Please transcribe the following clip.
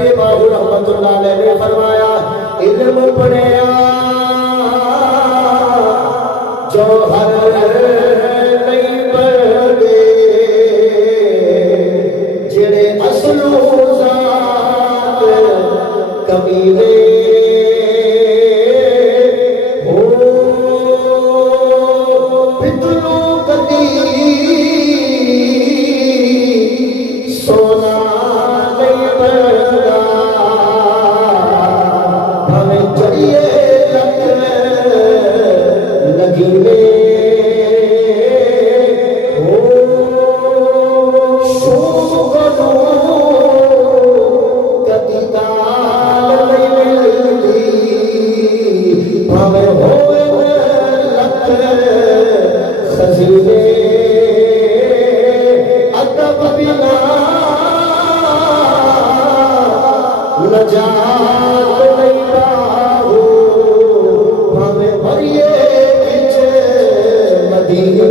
पीर बाबू रहमतुल्लाह अलैह ने फरमाया इल्म पढ़िया जो हर नहीं पढ़दे जेड़े असलो ज़ात कमीने हो पितलो कदी सोना नहीं पढ़दा भवे जड़िए लख लगी मदीने